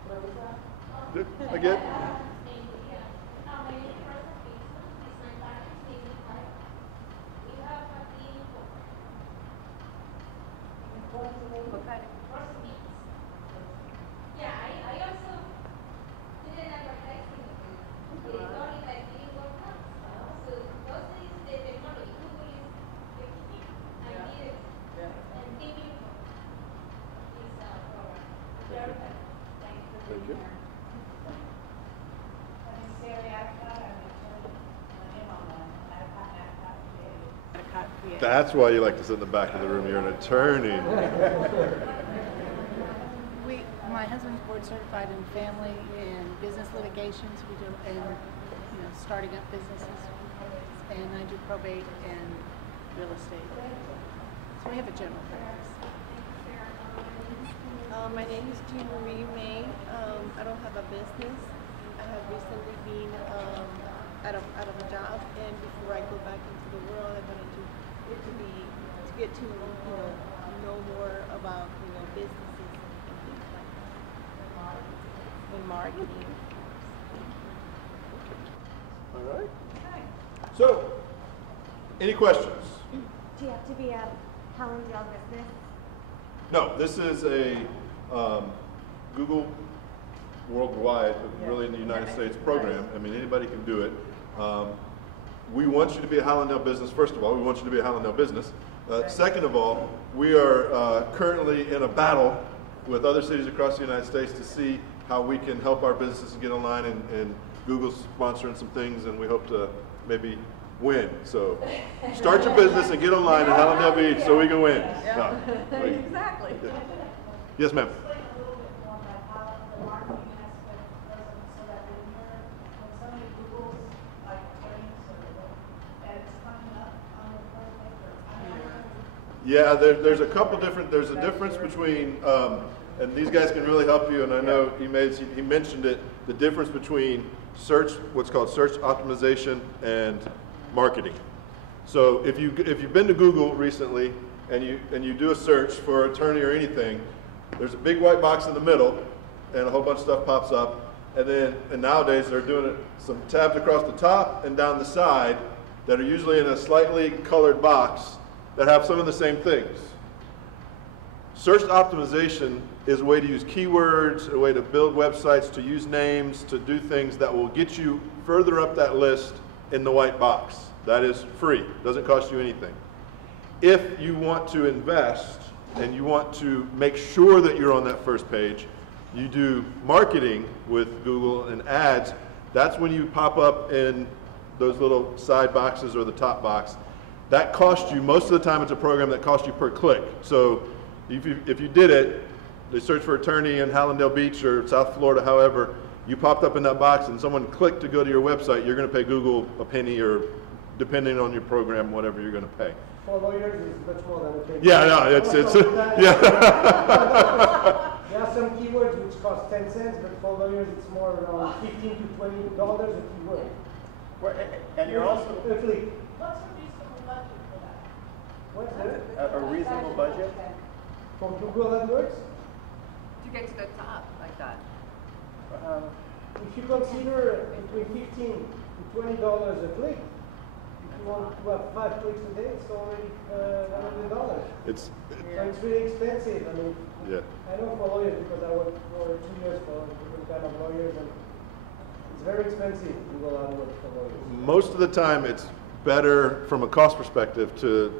What was that? Good. Again. Yeah, I also did an advertising. It's only like 3 World Cups. So those days the technology, Google is the key. I need it. And thinking for this program. Thank you for being here. That's why you like to sit in the back of the room. You're an attorney. My husband's board certified in family and business litigations. We do, and starting up businesses, and I do probate and real estate. So we have a general practice. My name is Jean Marie May. I don't have a business. I have recently been out of a job, and before I go back into the world, I wanted to get to know more about businesses and things like that, and marketing. All right. So, any questions? Do you have to be a Hallandale business? No, this is a Google worldwide, really in the United States program. I mean, anybody can do it. We want you to be a Hallandale business. First of all, we want you to be a Hallandale business. Second of all, we are currently in a battle with other cities across the United States to see how we can help our businesses get online, and Google's sponsoring some things, and we hope to maybe win. So start your business and get online in Hallandale Beach so we can win. Yeah. No, Exactly. yes, ma'am. Yeah, there's a couple different, there's a difference between, and these guys can really help you, and I know he mentioned it, the difference between search, what's called search optimization, and marketing. So if you've been to Google recently and you do a search for attorney or anything, there's a big white box in the middle and a whole bunch of stuff pops up, and nowadays they're doing it, some tabs across the top and down the side that are usually in a slightly colored box that have some of the same things. Search optimization is a way to use keywords, a way to build websites, to use names, to do things that will get you further up that list in the white box. That is free, doesn't cost you anything. If you want to invest and you want to make sure that you're on that first page, you do marketing with Google and ads. That's when you pop up in those little side boxes or the top box. That costs you, most of the time it's a program that costs you per click. So if you did it, they search for attorney in Hallandale Beach or South Florida, however, you popped up in that box and someone clicked to go to your website, you're going to pay Google a penny, or depending on your program, whatever you're going to pay. For lawyers, it's much more than a penny. Yeah, no, it's yeah. There are some keywords which cost 10 cents, but for lawyers it's more around $15 to $20 a keyword. And you're also... What's a reasonable budget for that? What's that? A reasonable budget? For Google AdWords? To get to the top like that. If you consider between $15 to $20 a click, if you want to have 5 clicks a day, it's already $100. It's really expensive. I mean, yeah. I know for lawyers because I worked for 2 years for different kind of lawyers, and it's very expensive Google AdWords for lawyers. Most of the time, it's better from a cost perspective to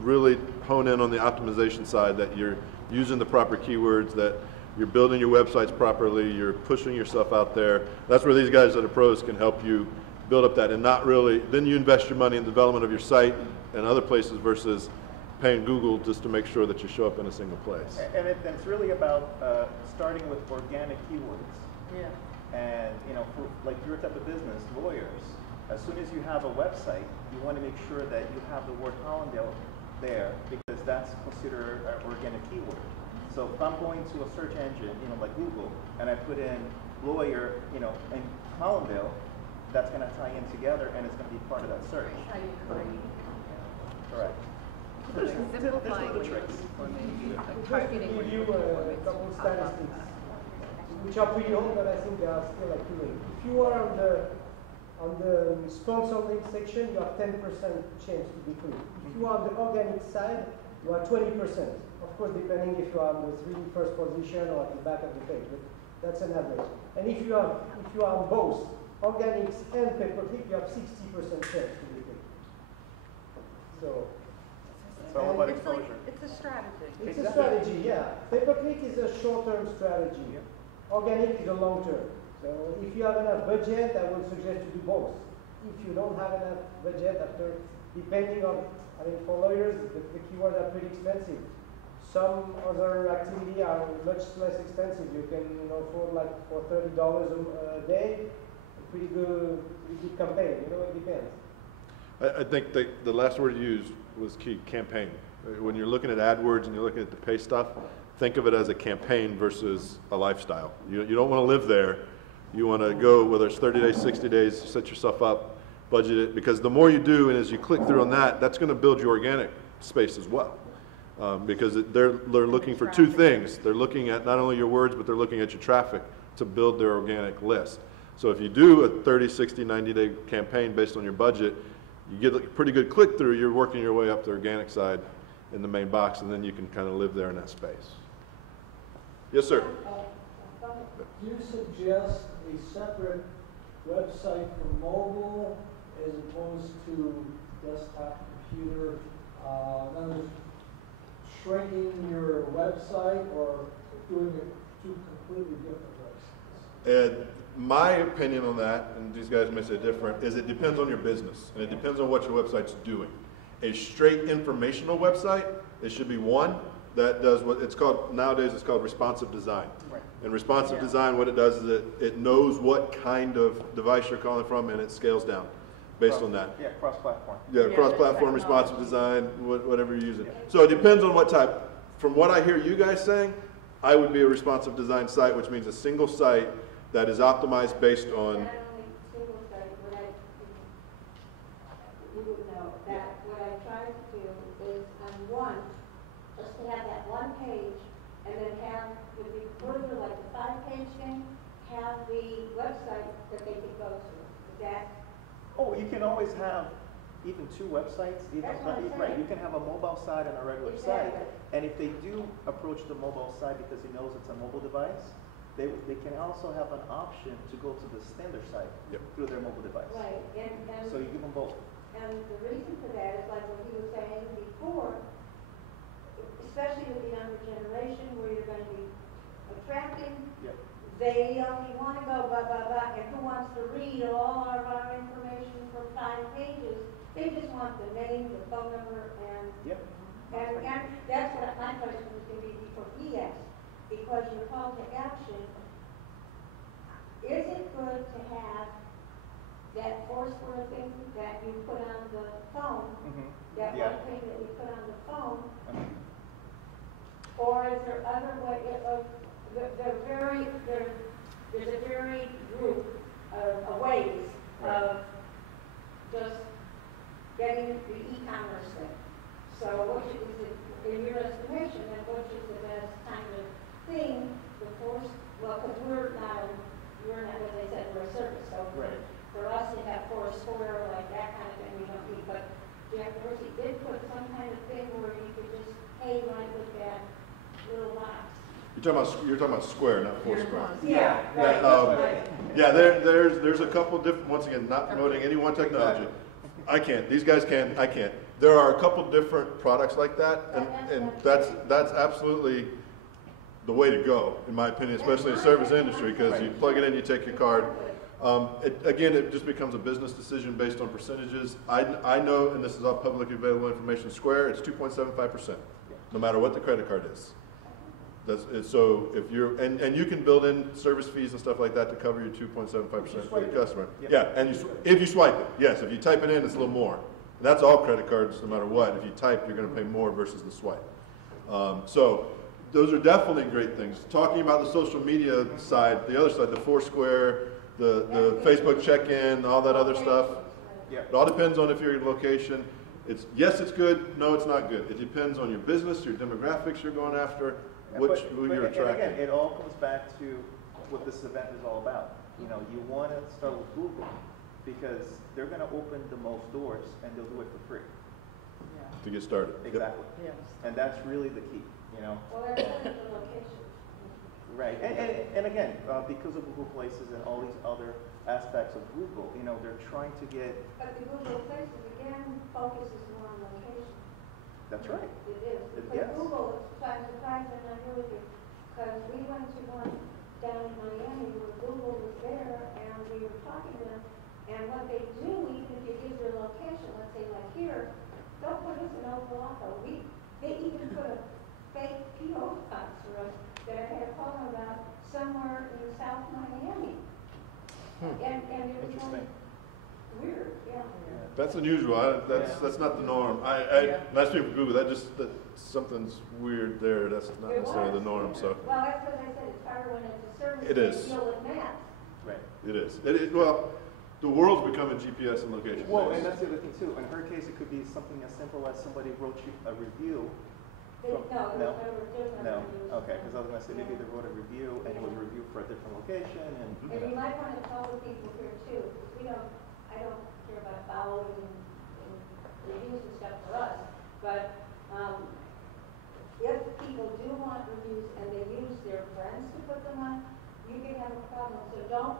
really hone in on the optimization side, that you're using the proper keywords, that you're building your websites properly, you're pushing yourself out there. That's where these guys that are pros can help you build up that, and not really, then you invest your money in the development of your site and other places versus paying Google just to make sure that you show up in a single place. And it's really about starting with organic keywords. Yeah. And for like your type of business, lawyers, as soon as you have a website, you want to make sure that you have the word Hallandale there, because that's considered an organic keyword. So if I'm going to a search engine, like Google, and I put in lawyer, and Hallandale, that's going to tie in together, and it's going to be part of that search. Correct. There's simplifying what you're tricks. looking for, maybe, like Just to targeting give what you you're looking for. a couple of statistics, which are pretty old, but I think they are still accurate. If you are on the sponsor link section, you have 10% chance to be clicked. If you are on the organic side, you are 20%. Of course, depending if you are on the first position or at the back of the page, but that's an average. And if you are on both organics and pay-per-click, you have 60% chance to be clicked. So it's all about exposure. It's a strategy. it's a strategy, yeah. Pay-per-click is a short-term strategy. Organic is a long-term. So if you have enough budget, I would suggest you do both. If you don't have enough budget, depending on, for lawyers, the keywords are pretty expensive. Some other activity are much less expensive. You can afford for $30 a day, a pretty good campaign. It depends. I think the last word you used was key, campaign. When you're looking at AdWords and you're looking at the pay stuff, think of it as a campaign versus a lifestyle. You don't want to live there. You want to go, whether it's 30 days, 60 days, set yourself up, budget it, because the more you do, and as you click through on that, that's going to build your organic space as well. Because they're looking for two things. They're looking at not only your words, but they're looking at your traffic to build their organic list. So if you do a 30, 60, 90-day campaign based on your budget, you get a pretty good click through, you're working your way up the organic side in the main box, and then you can kind of live there in that space. Yes, sir. Do you suggest a separate website for mobile as opposed to desktop computer? In other words, shrinking your website or doing it two completely different websites? My opinion on that, and these guys may say different, is it depends on your business, and it depends on what your website's doing. A straight informational website, it should be one that does what it's called, nowadays it's called responsive design. Right. And responsive design, what it does is it knows what kind of device you're calling from, and it scales down based on that. Yeah, cross-platform. Yeah, cross-platform, responsive design, whatever you're using. So it depends on what type. From what I hear you guys saying, I would be a responsive design site, which means a single site that is optimized based on. Not only single site, but you would know that what I try to do is on one, just to have that one page, and then have, with the further like the 5-page thing, have the website that they could go to. Is that? Oh, you can always have even 2 websites. That's what I'm saying. Right, you can have a mobile site and a regular site. And if they do approach the mobile site because he knows it's a mobile device, they can also have an option to go to the standard site through their mobile device. Right, and so you give them both. And the reason for that is like what he was saying before, especially with the younger generation where you're going to be attracting, they only want to go blah, blah, blah, and who wants to read all of our information from 5 pages? They just want the name, the phone number, and that's what my question was going to be before he asked. Because your call to action, is it good to have that Foursquare thing that you put on the phone, that one thing that you put on the phone, or is there other way of, there's a very group of ways of just getting the e-commerce thing. So what is it, in your estimation, and what is the best kind of thing, well, because we're not, as they said, we're a service, so for us to have Foursquare, like that kind of thing, we don't need, but Jack Dorsey did put some kind of thing where you could just pay right with that little box. You're talking about Square, not Foursquare. Yeah, right. Yeah, there's a couple different, once again, not promoting any one technology. I can't, these guys can, I can't. There are a couple different products like that, and that's absolutely the way to go, in my opinion, especially in the service industry, because you plug it in, you take your card. Again, it just becomes a business decision based on percentages. I know, and this is all publicly available information, Square, it's 2.75%, no matter what the credit card is. So if you're, and you can build in service fees and stuff like that to cover your 2.75% for your customer. Yeah, and if you swipe it, yes. If you type it in, it's a little more. And that's all credit cards, no matter what. If you type, you're going to pay more versus the swipe. So those are definitely great things. Talking about the social media side, the other side, the Foursquare, the Facebook check-in, all that other stuff. It all depends on if you're in location. Yes, it's good. No, it's not good. It depends on your business, your demographics you're going after, who you're attracting. Again, it all comes back to what this event is all about. You know, you want to start with Google because they're going to open the most doors and they'll do it for free. To get started. Exactly. Yes. And that's really the key, you know. Well, that's the location. Right. And again, because of Google Places and all these other aspects of Google, you know, they're trying to get. But the Google Places, again, focuses more on location. That's right. It is. Because Google, I'm surprised I'm not here with you, because we went to one down in Miami where Google was there, and we were talking to them, and what they do, even if you give their location, let's say like here, don't put us in Oklahoma. They even put a fake P.O. box for us that I had a call about somewhere in South Miami. And it was really weird, That's unusual. That's not the norm. Nice people for Google. That something's weird there. That's not necessarily the norm. So. Well, that's what I said. It's harder when it's a service. It is. Deal with maps. Right. It is. Well, the world's becoming GPS and location. Well, and that's the other thing too. In her case, it could be something as simple as somebody wrote you a review. No. Okay, because I was going to say maybe they wrote a review and it was a review for a different location. And you might want to tell the people here too. I don't care about following step for us. But if people do want reviews and they use their friends to put them on, you can have a problem. So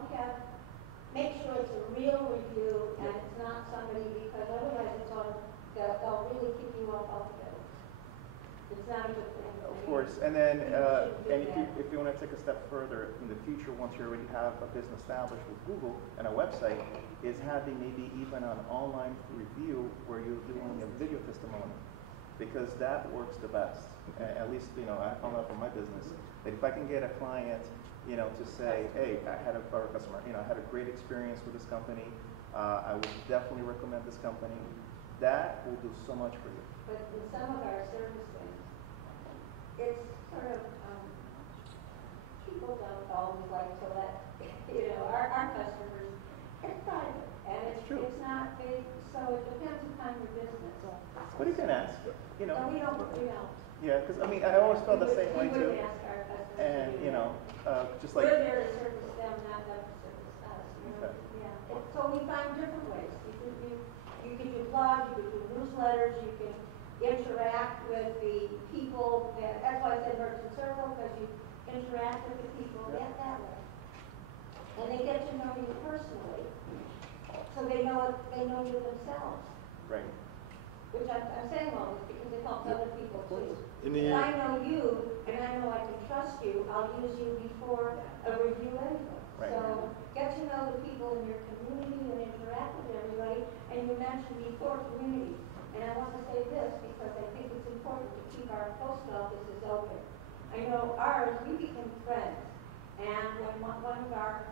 make sure it's a real review and it's not somebody, because otherwise they'll really kick you off altogether. It's not a good thing. Of course, and then if you want to take a step further in the future, once you already have a business established with Google and a website, is having maybe even an online review where you're doing a video testimony, because that works the best. At least, I found out from my business that if I can get a client, to say, hey, I had a customer, I had a great experience with this company. I would definitely recommend this company. That will do so much for you. But in some of our service things, it's sort of, people don't always like to let, our customers, it's private. And it's not big, so it depends upon your business. But you can ask, No, we don't. Yeah, because I always felt the same way too. Ask our customers. And, just like. We're there to service them, not them to service us. Okay. Yeah. So we find different ways. You can do blogs, you can do newsletters, you can interact with the people. That's why I said Merchant Circle, because you interact with the people that way. And they get to know you personally, so they know you themselves. Right. Which I'm saying all this because it helps other people too. If I know you and I know I can trust you, I'll use you before a review anyway. Right. So get to know the people in your community and interact with everybody. And you mentioned before community. And I want to say this because I think it's important to keep our post offices open. I know ours, we became friends. And when one of our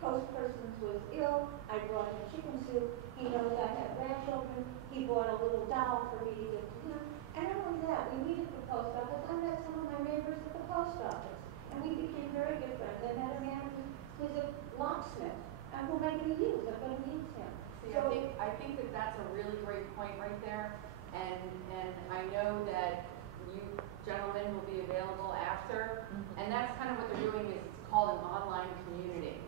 post persons was ill, I brought him chicken soup. He knows I have grandchildren. He bought a little doll for me to give to him. And not only that, we meet at the post office. I met some of my neighbors at the post office. And we became very good friends. I met a man who's a locksmith. And who am I going to use? I'm going to use him. See, I think that that's a really great point right there. And I know that you gentlemen will be available after. And that's kind of what they're doing is it's called an online community.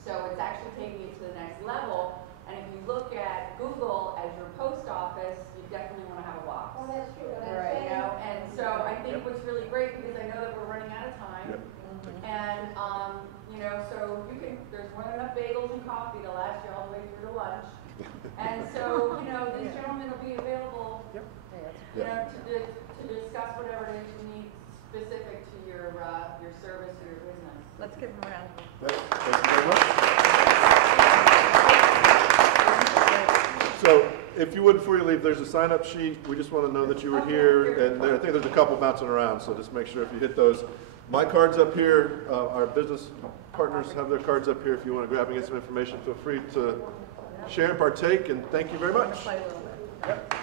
So it's actually taking it to the next level. And if you look at Google as your post office, you definitely want to have a box. Oh, that's true. Right, and so I think what's really great, because I know that we're running out of time, and so there's more than enough bagels and coffee to last you all the way through to lunch. And so, these gentlemen will be available, to discuss whatever it is you need specific to your service or your business. Let's give them a round. Thank you very much. So, if you would, before you leave, there's a sign-up sheet. We just want to know that you were here, and I think there's a couple bouncing around, so just make sure if you hit those. My card's up here. Our business partners have their cards up here. If you want to grab and get some information, feel free to share and partake, and thank you very much. Play a little bit. Yep.